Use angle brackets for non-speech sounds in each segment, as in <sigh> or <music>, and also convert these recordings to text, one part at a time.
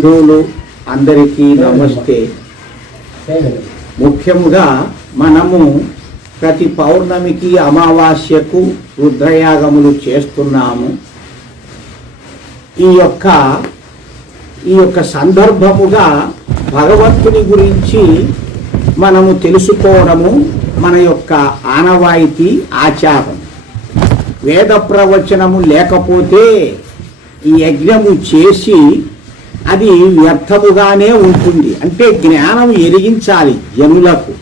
బంధువులు అందరికీ నమస్తే. ముఖ్యముగా మనము ప్రతి పౌర్ణమికి అమావాస్యకు రుద్రయాగములు చేస్తున్నాము. ఈ యొక్క ఈ యొక్క సందర్భముగా భగవంతుని గురించి మనము తెలుసుకోవడము మన యొక్క ఆనవాయితీ ఆచారం. వేద ప్రవచనము లేకపోతే ఈ యజ్ఞము చేసి అది వ్యర్థముగానే ఉంటుంది. అంటే జ్ఞానం ఎరిగించాలి జనులకు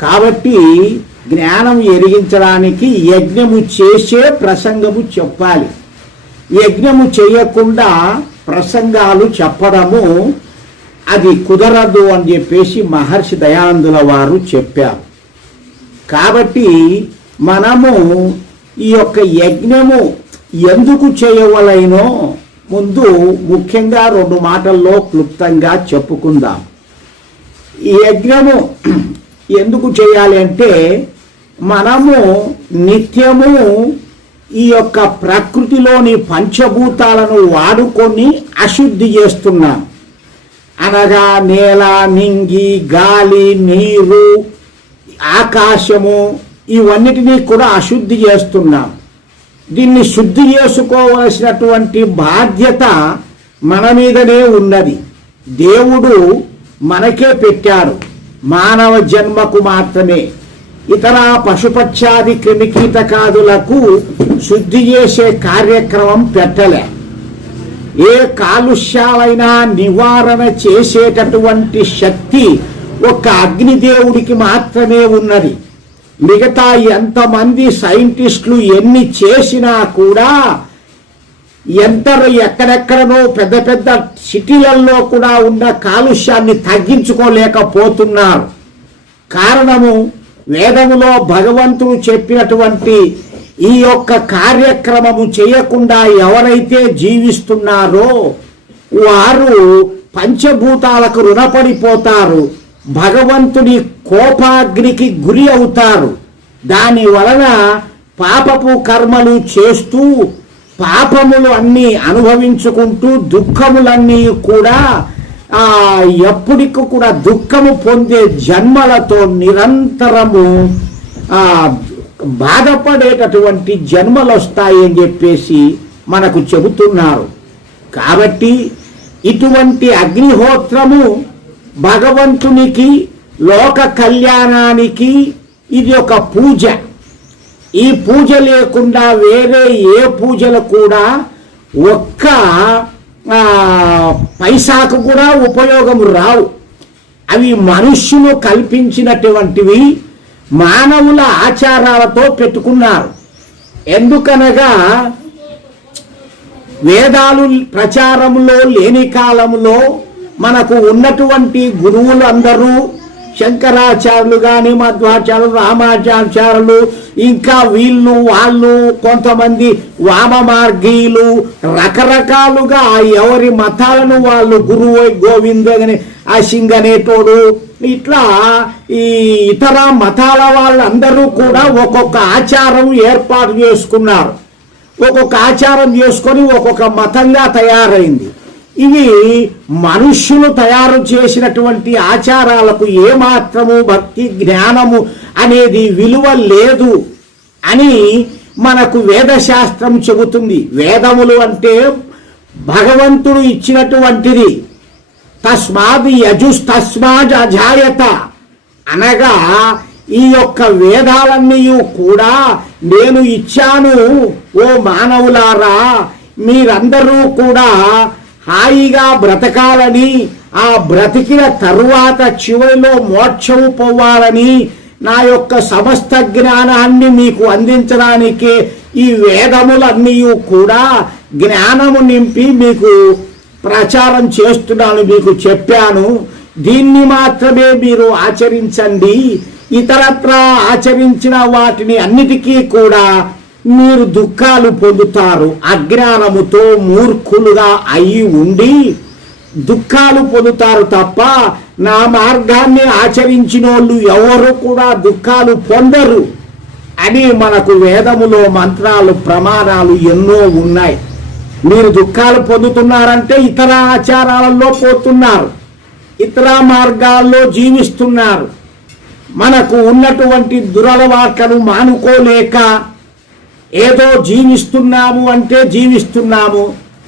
కాబట్టి జ్ఞానం ఎరిగించడానికి యజ్ఞము చేసే ప్రసంగము చెప్పాలి. యజ్ఞము చేయకుండా ప్రసంగాలు చెప్పడము అది కుదరదు అని చెప్పేసి మహర్షి దయానందుల వారు చెప్పారు. కాబట్టి మనము ఈ యొక్క యజ్ఞము ఎందుకు చేయవలైనో ముందు ముఖ్యంగా రెండు మాటల్లో క్లుప్తంగా చెప్పుకుందాం. ఈ యజ్ఞము <clears throat> ఎందుకు చేయాలి అంటే మనము నిత్యము ఈ యొక్క ప్రకృతిలోని పంచభూతాలను వాడుకొని అశుద్ధి చేస్తున్నాం. అనగా నేల నింగి గాలి నీరు ఆకాశము ఇవన్నిటినీ కూడా అశుద్ధి చేస్తున్నాం. దీన్ని శుద్ధి చేసుకోవలసినటువంటి బాధ్యత మన మీదనే ఉన్నది. దేవుడు మనకే పెట్టాడు. మానవ జన్మకు మాత్రమే. ఇతర పశుపక్షాది క్రిమికీటకాదులకు శుద్ధి చేసే కార్యక్రమం పెట్టలే. ఏ కాలుష్యాలైనా నివారణ చేసేటటువంటి శక్తి ఒక అగ్నిదేవుడికి మాత్రమే ఉన్నది. మిగతా ఎంతమంది సైంటిస్టులు ఎన్ని చేసినా కూడా ఎంత ఎక్కడెక్కడనో పెద్ద పెద్ద సిటీలలో కూడా ఉన్న కాలుష్యాన్ని తగ్గించుకోలేకపోతున్నారు. కారణము వేదములో భగవంతుడు చెప్పినటువంటి ఈ యొక్క కార్యక్రమము చేయకుండా ఎవరైతే జీవిస్తున్నారో వారు పంచభూతాలకు రుణపడిపోతారు. భగవంతుని కోపాగ్నికి గురి అవుతారు. దాని వలన పాపపు కర్మలు చేస్తూ పాపములు అన్నీ అనుభవించుకుంటూ దుఃఖములన్నీ కూడా ఎప్పటికి కూడా దుఃఖము పొందే జన్మలతో నిరంతరము బాధపడేటటువంటి జన్మలు వస్తాయని చెప్పేసి మనకు చెబుతున్నారు. కాబట్టి ఇటువంటి అగ్నిహోత్రము భగవంతునికి లోక కళ్యాణానికి ఇది ఒక పూజ. ఈ పూజ లేకుండా వేరే ఏ పూజలు కూడా ఒక్క పైసాకు కూడా ఉపయోగము రావు. అవి మనుష్యులు కల్పించినటువంటివి మానవుల ఆచారాలతో పెట్టుకున్నారు. ఎందుకనగా వేదాలు ప్రచారంలో లేని కాలంలో మనకు ఉన్నటువంటి గురువులు అందరూ శంకరాచార్యులు కానీ మధ్వాచార్యులు రామాచార్యులు ఇంకా వీళ్ళు వాళ్ళు కొంతమంది వామ మార్గీయులు రకరకాలుగా ఎవరి మతాలను వాళ్ళు గురువు గోవింద్ ఆ అసింగ్ అనేటోడు ఇట్లా ఈ ఇతర మతాల వాళ్ళందరూ కూడా ఒక్కొక్క ఆచారం ఏర్పాటు చేసుకున్నారు. ఒక్కొక్క ఆచారం చేసుకొని ఒక్కొక్క మతంగా తయారైంది. ఇవి మనుష్యులు తయారు చేసినటువంటి ఆచారాలకు ఏమాత్రము భక్తి జ్ఞానము అనేది విలువ లేదు అని మనకు వేదశాస్త్రం చెబుతుంది. వేదములు అంటే భగవంతుడు ఇచ్చినటువంటిది. తస్మాద్ యజుస్తస్మాద్ అజాయత. అనగా ఈ యొక్క వేదాలన్నీ కూడా నేను ఇచ్చాను ఓ మానవులారా మీరందరూ కూడా హాయిగా బ్రతకాలని ఆ బ్రతికిన తరువాత చివరిలో మోక్షము పోవాలని నా యొక్క సమస్త జ్ఞానాన్ని మీకు అందించడానికి ఈ వేదములన్నీ కూడా జ్ఞానము నింపి మీకు ప్రచారం చేస్తున్నాను మీకు చెప్పాను. దీన్ని మాత్రమే మీరు ఆచరించండి. ఇతరత్రా ఆచరించిన వాటిని అన్నిటికీ కూడా మీరు దుఃఖాలు పొందుతారు. అజ్ఞానముతో మూర్ఖులుగా అయి ఉండి దుఃఖాలు పొందుతారు తప్ప నా మార్గాన్ని ఆచరించిన వాళ్ళు ఎవరు కూడా దుఃఖాలు పొందరు అని మనకు వేదములో మంత్రాలు ప్రమాణాలు ఎన్నో ఉన్నాయి. మీరు దుఃఖాలు పొందుతున్నారంటే ఇతర ఆచారాలలో పోతున్నారు. ఇతర మార్గాల్లో జీవిస్తున్నారు. మనకు ఉన్నటువంటి దురలవాట్లను మానుకోలేక ఏదో జీవిస్తున్నాము అంటే జీవిస్తున్నాము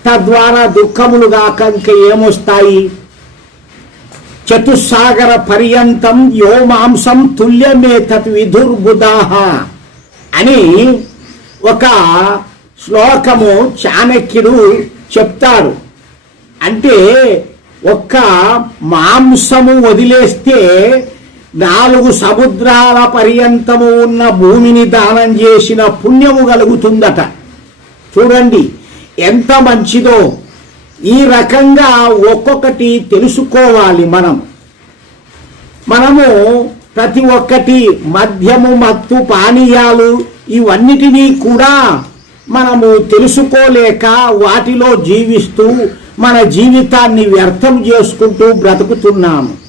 తద్వారా దుఃఖములు కాక ఇంక ఏమొస్తాయి? చతుస్సాగర పర్యంతం యో మాంసం తుల్యమే తత్ విధుర్బుధాహ అని ఒక శ్లోకము చాణక్యుడు చెప్తారు అంటే ఒక్క మాంసము వదిలేస్తే నాలుగు సముద్రాల పర్యంతము ఉన్న భూమిని దానం చేసిన పుణ్యము కలుగుతుందట. చూడండి ఎంత మంచిదో. ఈ రకంగా ఒక్కొక్కటి తెలుసుకోవాలి మనం. మనము ప్రతి ఒక్కటి మద్యము మత్తు పానీయాలు ఇవన్నిటినీ కూడా మనము తెలుసుకోలేక వాటిలో జీవిస్తూ మన జీవితాన్ని వ్యర్థం చేసుకుంటూ బ్రతుకుతున్నాము.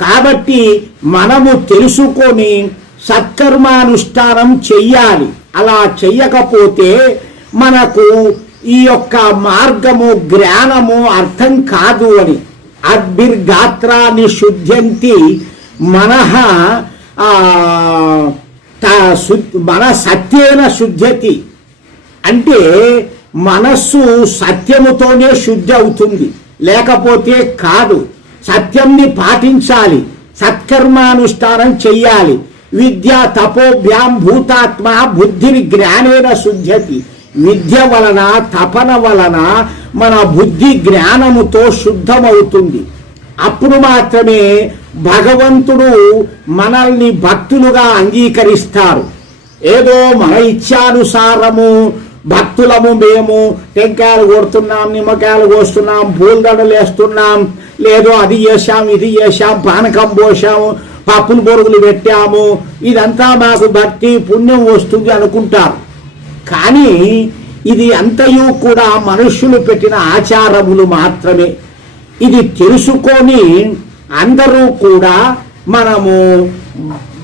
కాబట్టి మనము తెలుసుకొని సత్కర్మానుష్ఠానం చెయ్యాలి. అలా చెయ్యకపోతే మనకు ఈ యొక్క మార్గము జ్ఞానము అర్థం కాదు అని. అద్భిర్గాత్రాన్ని శుద్ధ్యంతి మనః త- మన సత్యేన శుద్ధ్యతి. అంటే మనస్సు సత్యముతోనే శుద్ధి అవుతుంది. లేకపోతే కాదు. సత్యంని పాటించాలి. సత్కర్మానుష్ఠానం చెయ్యాలి. విద్య తపోభ్యాం భూతాత్మ బుద్ధిని జ్ఞానేన శుద్ధ్యతి. విద్య వలన తపన వలన మన బుద్ధి జ్ఞానముతో శుద్ధమవుతుంది. అప్పుడు మాత్రమే భగవంతుడు మనల్ని భక్తులుగా అంగీకరిస్తారు. ఏదో మన ఇచ్ఛానుసారము భక్తులము మేము టెంకాయలు కొడుతున్నాం నిమ్మకాయలు కోస్తున్నాం పూలదండలు వేస్తున్నాం. లేదో అది చేశాం ఇది చేశాం పానకం పోసాము పప్పులు బొరుగులు పెట్టాము. ఇదంతా మాకు భక్తి పుణ్యం వస్తుంది అనుకుంటారు. కానీ ఇది అంతయు కూడా మనుష్యులు పెట్టిన ఆచారములు మాత్రమే. ఇది తెలుసుకొని అందరూ కూడా మనము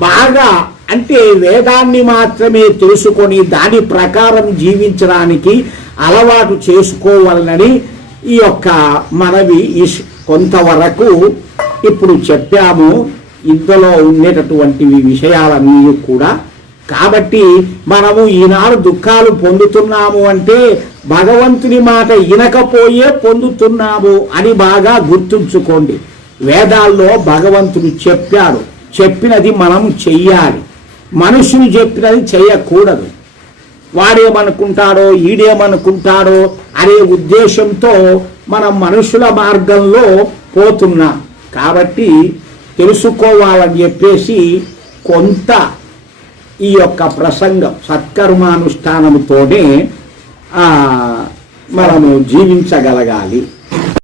బాగా అంటే వేదాన్ని మాత్రమే తెలుసుకొని దాని ప్రకారం జీవించడానికి అలవాటు చేసుకోవాలని ఈ యొక్క మనవి ఇష్- కొంతవరకు ఇప్పుడు చెప్పాము. ఇందులో ఉండేటటువంటి విషయాలన్నీ కూడా. కాబట్టి మనము ఈనాడు దుఃఖాలు పొందుతున్నాము అంటే భగవంతుని మాట వినకపోయే పొందుతున్నాము అని బాగా గుర్తుంచుకోండి. వేదాల్లో భగవంతుడు చెప్పాడు. చెప్పినది మనం చెయ్యాలి. మనుషులు చెప్పినది చేయకూడదు. వాడేమనుకుంటాడో ఈడేమనుకుంటాడో అనే ఉద్దేశంతో మనం మనుషుల మార్గంలో పోతున్నాం. కాబట్టి తెలుసుకోవాలని చెప్పేసి కొంత ఈ యొక్క ప్రసంగం సత్కర్మానుష్ఠానముతోనే మనము జీవించగలగాలి.